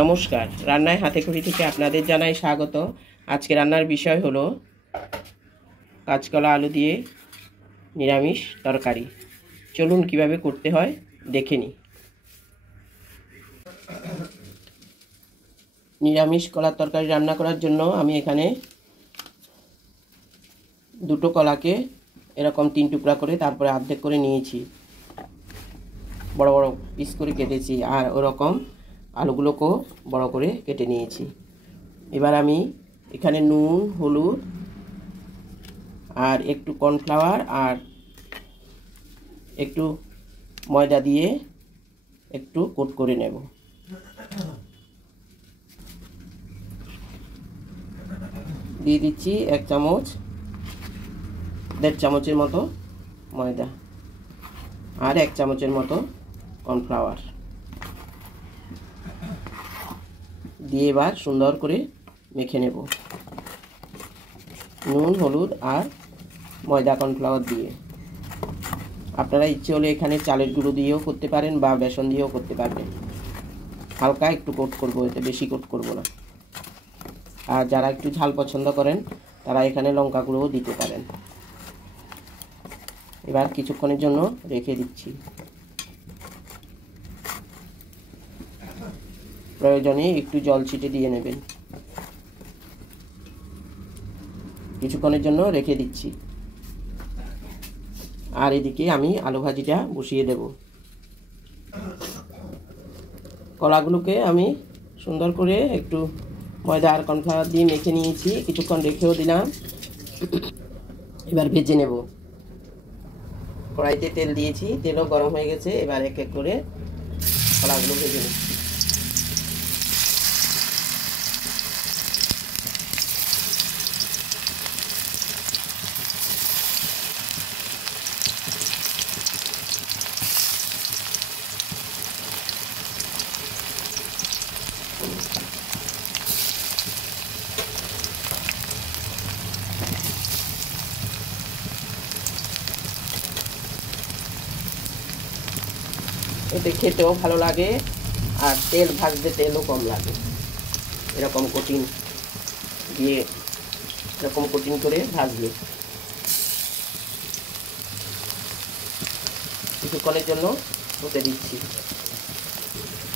নমস্কার, রান্নায় হাতেখড়ি থেকে আপনাদের জানাই স্বাগত। আজকে রান্নার বিষয় হলো কাঁচকলা আলু দিয়ে নিরামিষ তরকারি। চলুন কিভাবে করতে হয় দেখে নিই। নিরামিষ কলার তরকারি রান্না করার জন্য আমি এখানে দুটো কলাকে এরকম 3 টুকরা করে তারপরে অর্ধেক করে নিয়েছি, বড় বড় পিস করে কেটেছি। আর ওরকম আলুগুলোকেও বড় করে কেটে নিয়েছি। এবার আমি এখানে নুন, হলুদ আর একটু কর্নফ্লাওয়ার আর একটু ময়দা দিয়ে একটু কোট করে নেব। দিয়ে দিচ্ছি 1 চামচ, 1.5 চামচের মতো ময়দা আর 1 চামচের মতো কর্নফ্লাওয়ার দিয়ে এবার সুন্দর করে মেখে নেব। নুন, হলুদ আর ময়দা কর্নফ্লাওয়ার দিয়ে। আপনারা ইচ্ছে হলে এখানে চালের গুঁড়ো দিয়েও করতে পারেন বা বেসন দিয়েও করতে পারবেন। হালকা একটু কোট করব, এতে বেশি কোট করব না। আর যারা একটু ঝাল পছন্দ করেন তারা এখানে লঙ্কা গুঁড়োও দিতে পারেন। এবার কিছুক্ষণের জন্য রেখে দিচ্ছি। প্রয়োজনে একটু জল ছিটে দিয়ে নেবেন। কিছুক্ষণের জন্য রেখে দিচ্ছি। আর এদিকে আমি আলু ভাজিটা বসিয়ে দেব। কলাগুলোকে আমি সুন্দর করে একটু ময়দা আর কর্নফ্লাওয়ার দিয়ে মেখে নিয়েছি, কিছুক্ষণ রেখেও দিলাম। এবার ভেজে নেব। কড়াইতে তেল দিয়েছি, তেলও গরম হয়ে গেছে। এবার এক এক করে কলাগুলো ভেজে নিচ্ছি। এতে খেতেও ভালো লাগে আর তেল ভাজতে তেলও কম লাগে। এরকম কোটিং দিয়ে এরকম কোটিং করে ভাজলে। কিছুক্ষণের জন্য হতে দিচ্ছি,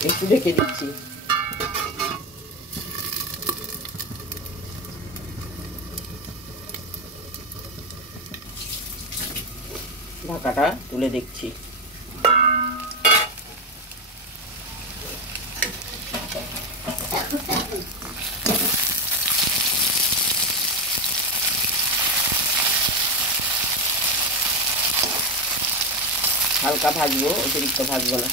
একটু ঢেকে দিচ্ছি। ঢাকাটা তুলে দেখছি। হালকা ভাজবো, অতিরিক্ত ভাজবো না।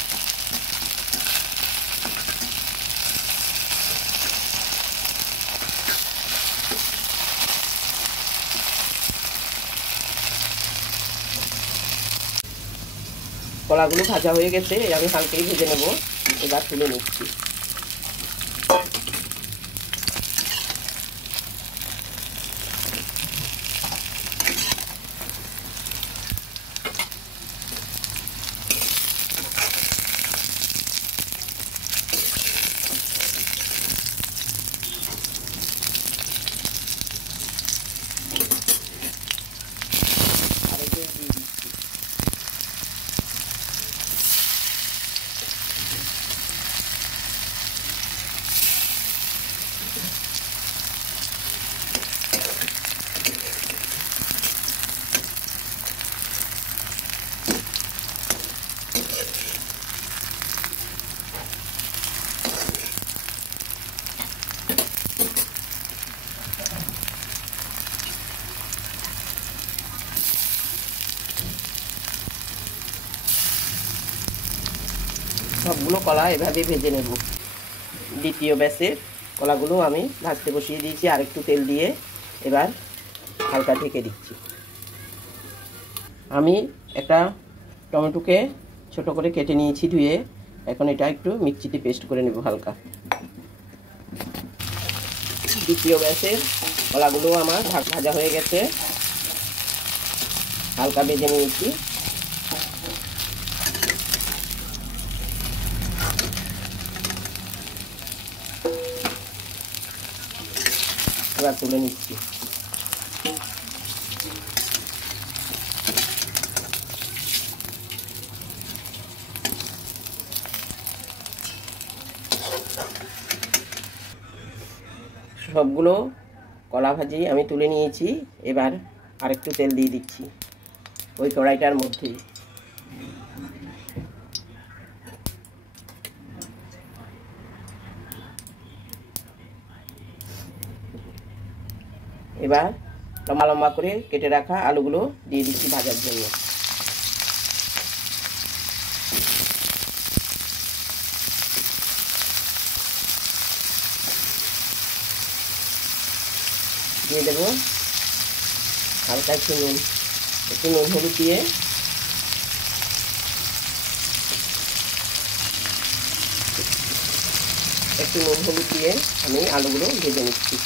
কলাগুলো ভাজা হয়ে গেছে, আমি হালকাই ভেজে নেব। এবার তুলে নিচ্ছি। সবগুলো কলা এভাবে ভেজে নেব। দ্বিতীয় ব্যাচের কলাগুলো আমি ভাজতে বসিয়ে দিয়েছি আর একটু তেল দিয়ে। এবার হালকা ঢেকে দিচ্ছি। আমি একটা টমেটোকে ছোট করে কেটে নিয়েছি ধুয়ে। এখন এটা একটু মিক্সিতে পেস্ট করে নেব হালকা। দ্বিতীয় ব্যাচের কলাগুলো আমার ভাজা হয়ে গেছে, হালকা ভেজে নিয়েছি। এবার তুলে নিচ্ছি। সবগুলো কলা ভাজি আমি তুলে নিয়েছি। এবার আরেকটু তেল দিয়ে দিচ্ছি ওই কড়াইটার মধ্যেই। এবার লম্বা লম্বা করে কেটে রাখা আলুগুলো দিয়ে দিচ্ছি ভাজার জন্য। দিয়ে দেবো হালকা একটু নুন হলুদ দিয়ে আমি আলুগুলো ভেজে নিচ্ছি।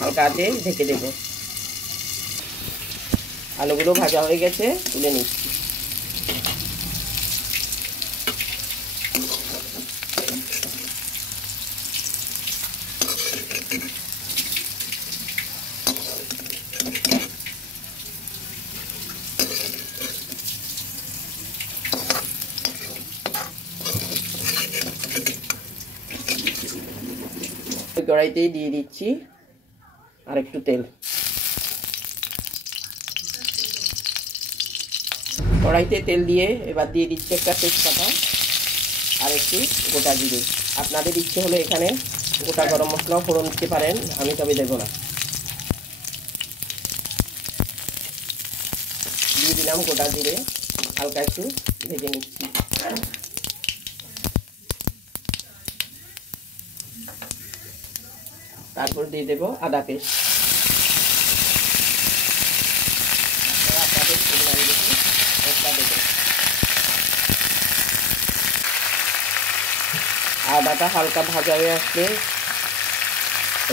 হালকা আঁচে ঢেকে দেবো। আলুগুলো ভাজা হয়ে গেছে, তুলে নিচ্ছি। কড়াইতেই দিয়ে দিচ্ছি আর একটু তেল। কড়াইতে তেল দিয়ে এবার দিয়ে দিচ্ছি একটা তেজপাতা আর একটু গোটা জিরে। আপনাদের ইচ্ছে হলে এখানে গোটা গরম মশলাও ফোড়ন দিতে পারেন, আমি তবে দেবো না। দিয়ে দিলাম গোটা জিরে, হালকা একটু ভেজে নিচ্ছি। তারপর দিয়ে দেবো আদা পেস্ট। আপনাদের পরিমাণে দেখে মশলা দেবেন। আদাটা হালকা ভাজা হয়ে আসলে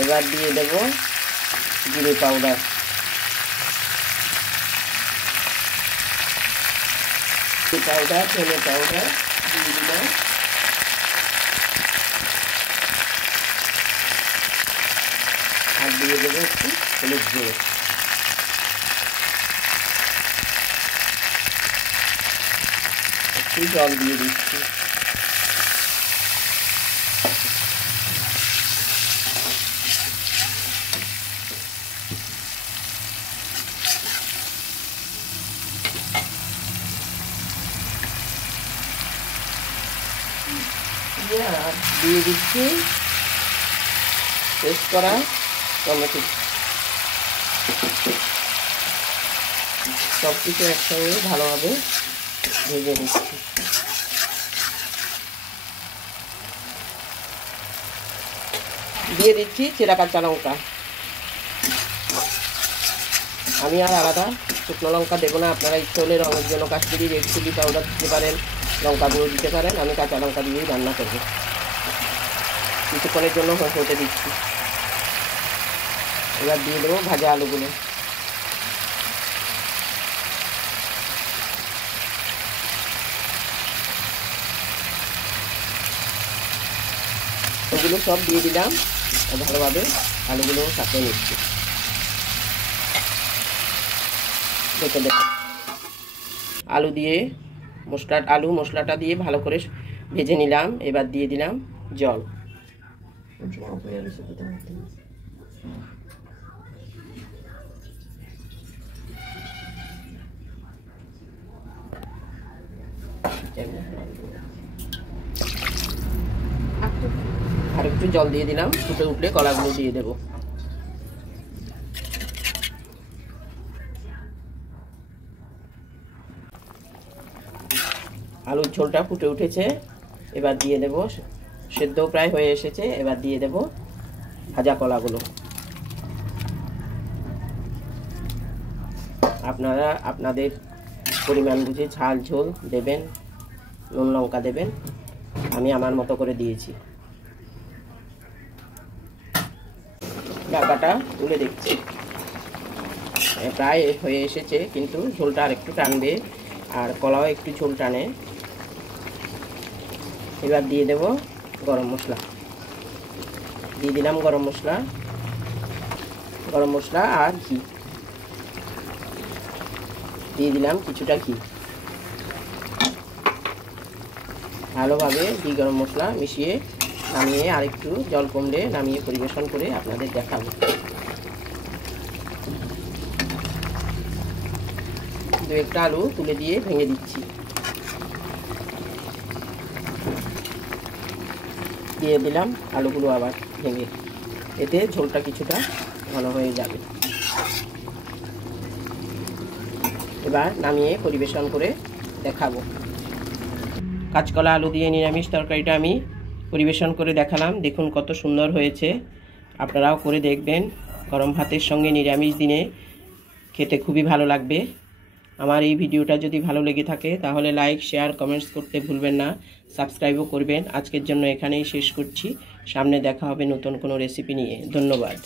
এবার দিয়ে দেবো জিরে পাউডার। ধনে পাউডার দিয়ে দিলাম। আর দিয়ে দেবো একটু হলুদ গুঁড়ো। একটু জল দিয়ে দিচ্ছি। দিয়ে দিচ্ছি পেস্ট করা টমেটো। সব কিছু একসঙ্গে ভালোভাবে ভেজে নিচ্ছি। দিয়ে দিচ্ছি চেরা কাঁচা লঙ্কা। আমি আর আলাদা শুকনো লঙ্কা দেবো না। আপনারা ইচ্ছে হলে রঙের জন্য কাশ্মীরি রেড চিলি পাউডার দিতে পারেন, লঙ্কা গুঁড়ো দিতে পারেন। আমি কাঁচা লঙ্কা দিয়েই রান্না করব। কিছুক্ষণের জন্য হতে দিচ্ছি। এবার দিয়ে দেবো ভাজা আলুগুলো। ওগুলো সব দিয়ে দিলাম, ভালোভাবে আলুগুলো সাথে নিচ্ছি। দেখে দেখো আলু দিয়ে মশলাটা দিয়ে ভালো করে ভেজে নিলাম। এবার দিয়ে দিলাম জল। আর একটু জল দিয়ে দিলাম। ফুটে উঠলে কলাগুলো দিয়ে দেবো। আলুর ঝোলটা ফুটে উঠেছে, এবার দিয়ে দেব, সেদ্ধ প্রায় হয়ে এসেছে। এবার দিয়ে দেব ভাজা কলাগুলো। আপনারা আপনাদের পরিমাণ বুঝে ঝাল ঝোল দেবেন, নুন লঙ্কা দেবেন। আমি আমার মতো করে দিয়েছি। ঢাকাটা তুলে দেখছি, প্রায় হয়ে এসেছে, কিন্তু ঝোলটা আর একটু টানবে, আর কলাও একটু ঝোল টানে। এবার দিয়ে দেব গরম মশলা, দিয়ে দিলাম গরম মশলা আর ঘি, দিয়ে দিলাম কিছুটা ঘি। ভালোভাবে ঘি গরম মশলা মিশিয়ে নামিয়ে আরেকটু জল কমলে নামিয়ে পরিবেশন করে আপনাদের দেখাবো। দু একটা আলু তুলে দিয়ে ভেঙে দিচ্ছি, দিয়ে দিলাম আলুগুলো আবার ভেঙে, এতে ঝোলটা কিছুটা ঘন হয়ে যাবে। এবার নামিয়ে পরিবেশন করে দেখাবো। কাঁচকলা আলু দিয়ে নিরামিষ তরকারিটা আমি পরিবেশন করে দেখালাম, দেখুন কত সুন্দর হয়েছে। আপনারাও করে দেখবেন, গরম ভাতের সঙ্গে নিরামিষ দিনে খেতে খুবই ভালো লাগবে। আমার এই ভিডিওটা যদি ভালো লেগে থাকে তাহলে লাইক, শেয়ার, কমেন্টস করতে ভুলবেন না, সাবস্ক্রাইবও করবেন। আজকের জন্য এখানেই শেষ করছি, সামনে দেখা হবে নতুন কোনো রেসিপি নিয়ে। ধন্যবাদ।